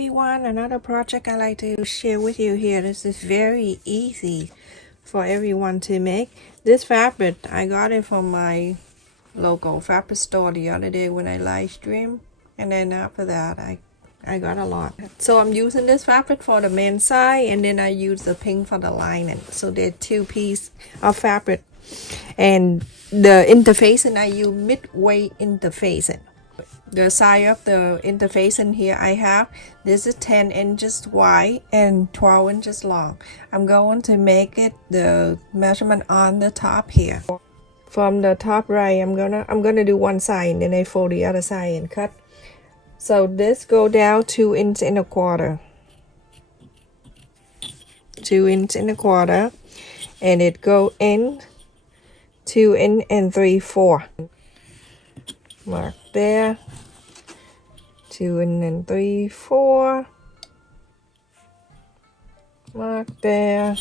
everyone, another project I like to share with you here. This is very easy for everyone to make. This fabric, I got it from my local fabric store the other day when I live stream, and then after that I got a lot. So I'm using this fabric for the men's side, and then I use the pink for the lining. So they're two pieces of fabric, and the interfacing I use Midweight interfacing. The size of the interfacing here I have, this is 10 inches wide and 12 inches long. I'm going to make it the measurement on the top here. From the top right, I'm gonna do one side and then I fold the other side and cut. So this go down 2 inches and a quarter. 2 inches and a quarter, and it go in 2 and 3/4. Mark there. 2 and 3/4. Mark there.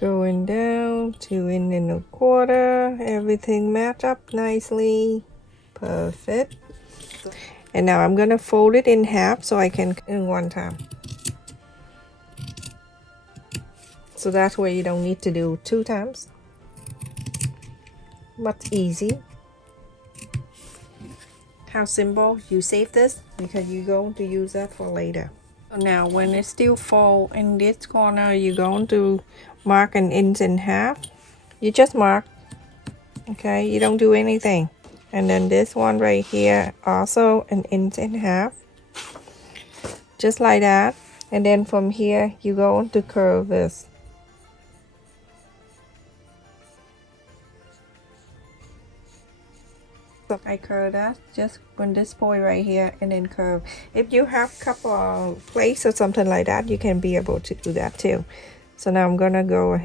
Going down 2 and a quarter. Everything match up nicely. Perfect. And now I'm gonna fold it in half so I can in one time. So that way you don't need to do 2 times. Much easy. How simple. You save this because you're going to use that for later. So now when it's still fold in this corner, you're going to mark an inch and half. You just mark, okay, you don't do anything. And then this one right here, also an inch and half, just like that. And then from here you're going to curve this. So I curve that just on this point right here and then curve. If you have a couple of plates or something like that, you can be able to do that too. So now I'm gonna go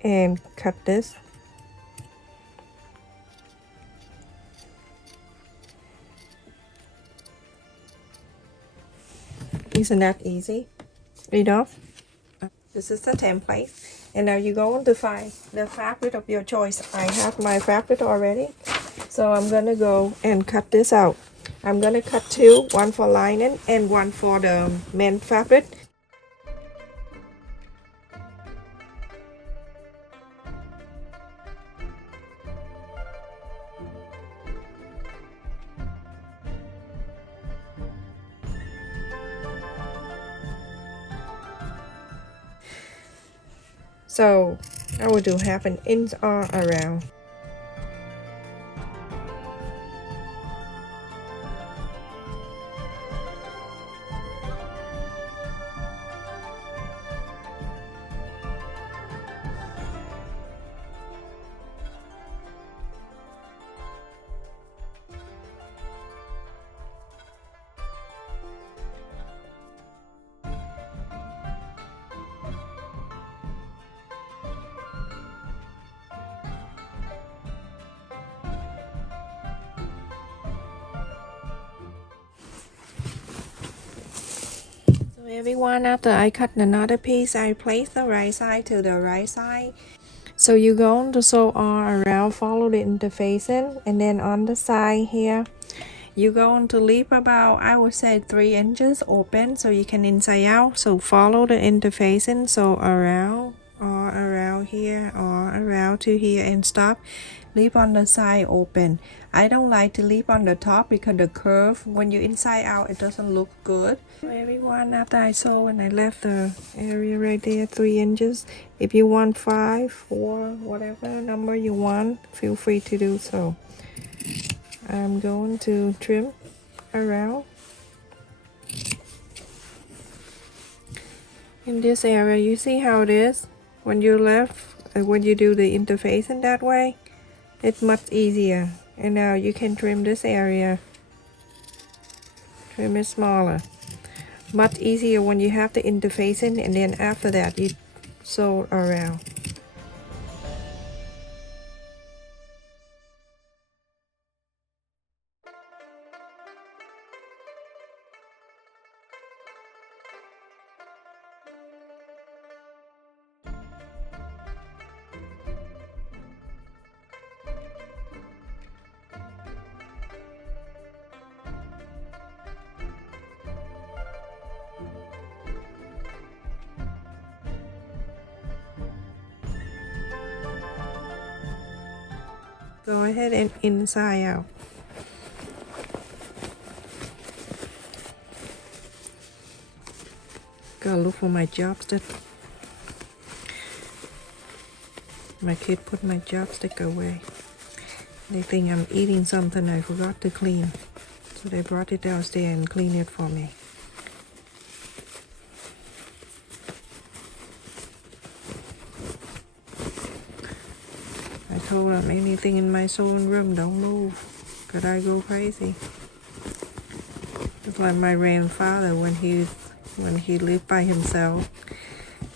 and cut this. Isn't that easy? Enough. This is the template, and now you're going to find the fabric of your choice. I have my fabric already, so I'm gonna go and cut this out. I'm gonna cut 2, one for lining and one for the men's fabric. So I will do half an inch all around. Everyone, after I cut another piece, I place the right side to the right side. So you're going to sew all around, follow the interfacing, and then on the side here, you're going to leave about, I would say, 3 inches open so you can inside out. So follow the interfacing, so around, all around here, all around to here, and stop. Leave on the side open. I don't like to leave on the top because the curve, when you inside out, it doesn't look good. Everyone, after I sew and I left the area right there 3 inches. If you want 5, 4, whatever number you want, feel free to do so. I'm going to trim around in this area. You see how it is when you left, when you do the interfacing that way, it's much easier. And now you can trim this area, trim it smaller. Much easier when you have the interfacing, and then after that you sew around. Go ahead and inside out. Gotta look for my chopstick. My kid put my chopstick away. They think I'm eating something I forgot to clean. So they brought it downstairs and cleaned it for me. I told them anything in my sewing room, don't move, 'cause I go crazy. It's like my grandfather when he lived by himself.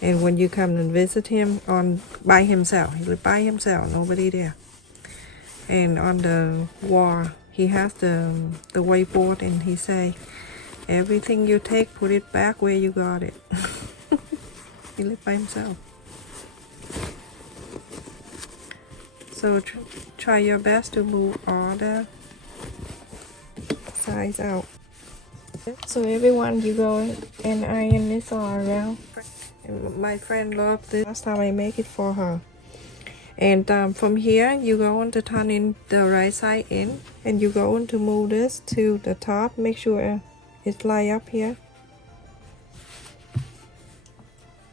And when you come and visit him by himself, he lived by himself, nobody there. And on the wall, he has the whiteboard, and he say, everything you take, put it back where you got it. He lived by himself. So try your best to move all the sides out. So everyone, you go and iron this all around. And my friend loved this last time I make it for her. And from here, you go on to turn in the right side in, and you go on to move this to the top. Make sure it's lie up here.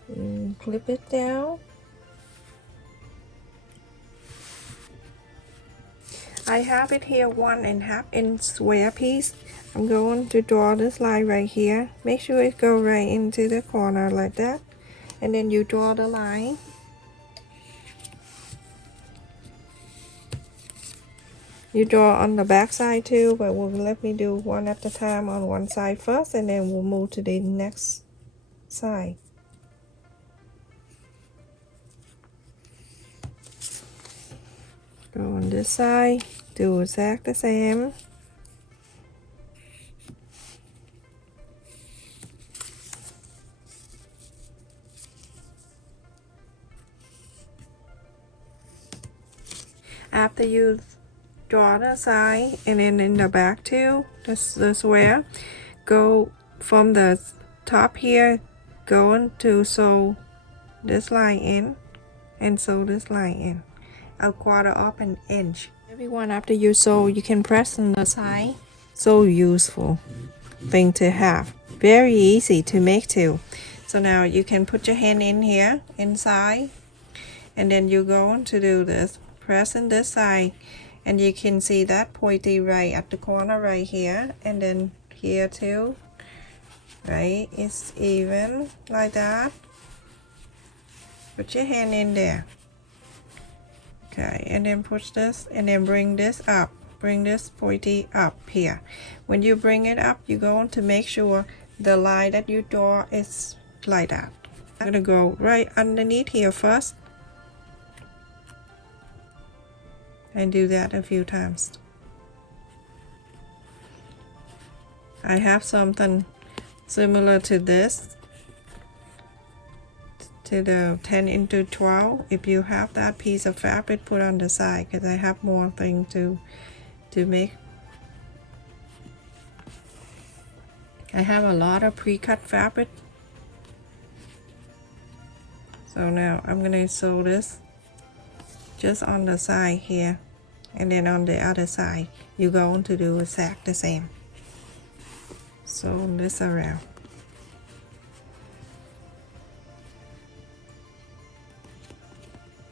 And clip it down. I have it here 1.5 inch square piece. I'm going to draw this line right here. Make sure it go right into the corner like that. And then you draw the line. You draw on the back side too, but we'll let me do one at a time on one side first, and then we'll move to the next side. Go on this side, do exactly the same. After you draw the side, and then in the back too, this where, go from the top here, go into sew this line in, and sew this line in, a quarter of an inch. Everyone, after you sew, you can press on the side. So useful thing to have, very easy to make too. So now you can put your hand in here inside, and then you go on to do this, press on this side. And you can see that pointy right at the corner right here, and then here too, right? It's even like that. Put your hand in there. Okay, and then push this, and then bring this up. Bring this pointy up here. When you bring it up, you go on to make sure the line that you draw is like that. I'm gonna go right underneath here first. And do that a few times. I have something similar to this, to the 10 into 12. If you have that piece of fabric, put on the side, because I have more things to make. I have a lot of pre-cut fabric. So now I'm gonna sew this just on the side here, and then on the other side you go on to do exactly the same. Sew this around.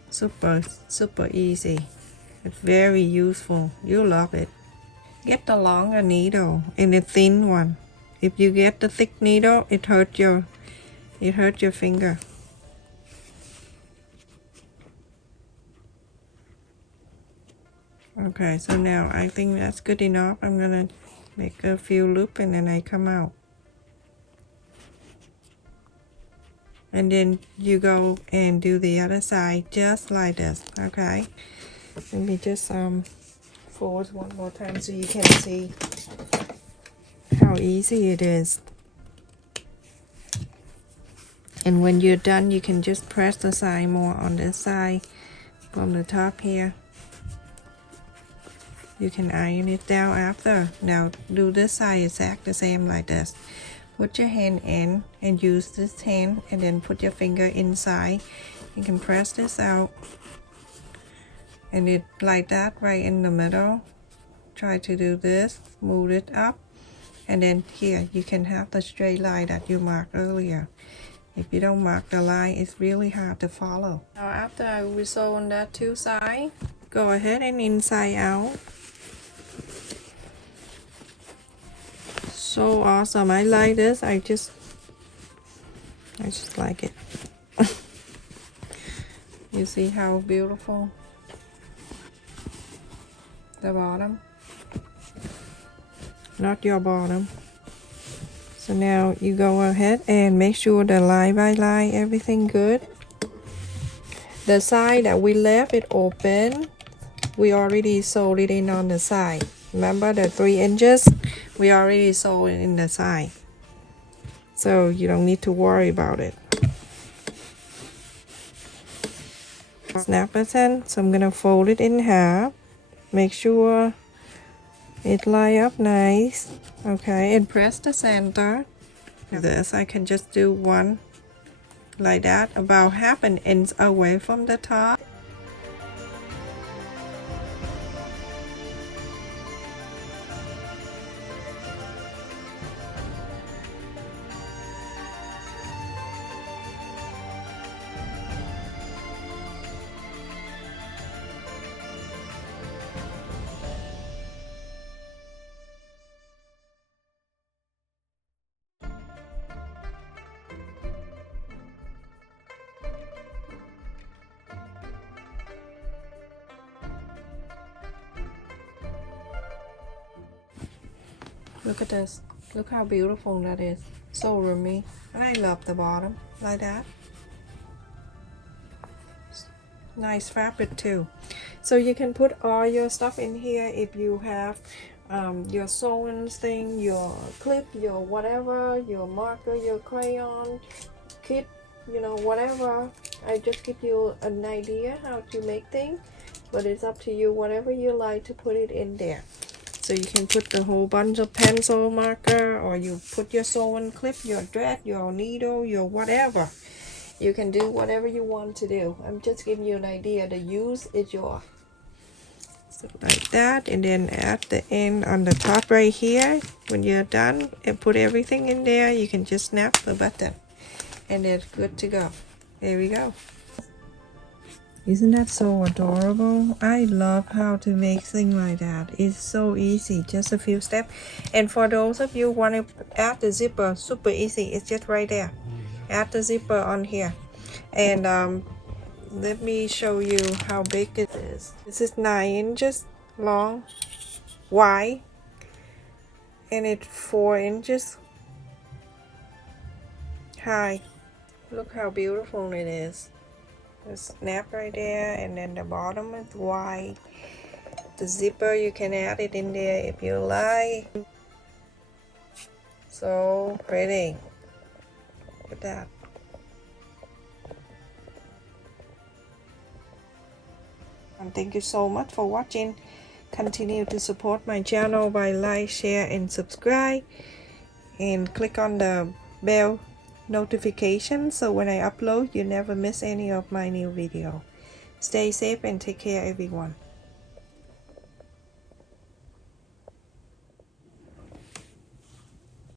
Super easy. It's very useful. You love it. Get the longer needle and the thin one. If you get the thick needle, it hurts your finger. Okay, so now I think that's good enough. I'm gonna make a few loops, and then I come out. And then you go and do the other side just like this. Okay, let me just fold one more time so you can see how easy it is. And when you're done, you can just press the side more on this side from the top here. You can iron it down after. Now do this side exactly the same like this. Put your hand in and use this hand, and then put your finger inside. You can press this out, and it like that right in the middle. Try to do this, move it up, and then here you can have the straight line that you marked earlier. If you don't mark the line, it's really hard to follow. Now after I sew on that two sides, go ahead and inside out. So awesome. I like this. I just like it. You see how beautiful the bottom? Not your bottom. So now you go ahead and make sure the line by line everything good. The side that we left it open, we already sewed it in on the side. Remember the 3 inches? We already sewed it in the side. So you don't need to worry about it. Snap button, so I'm gonna fold it in half. Make sure it line up nice. Okay, and press the center. This I can just do one like that, about half an inch away from the top. Look at this. Look how beautiful that is. So roomy. And I love the bottom like that. Nice fabric too. So you can put all your stuff in here if you have your sewing thing, your clip, your whatever, your marker, your crayon, kit, you know, whatever. I just give you an idea how to make things, but it's up to you, whatever you like to put it in there. So you can put the whole bunch of pencil marker, or you put your sewing clip, your thread, your needle, your whatever. You can do whatever you want to do. I'm just giving you an idea. The use is yours. So like that, and then at the end on the top right here, when you're done and put everything in there, you can just snap the button and it's good to go. There we go. Isn't that so adorable? I love how to make things like that. It's so easy, just a few steps. And for those of you who want to add the zipper, super easy. It's just right there. Add the zipper on here. And let me show you how big it is. This is 9 inches long, wide, and it's 4 inches high. Look how beautiful it is. The snap right there, and then the bottom is wide. The zipper, you can add it in there if you like. So pretty. Look at that. And thank you so much for watching. Continue to support my channel by like, share, and subscribe. And click on the bell notification so when I upload you never miss any of my new video. Stay safe and take care everyone.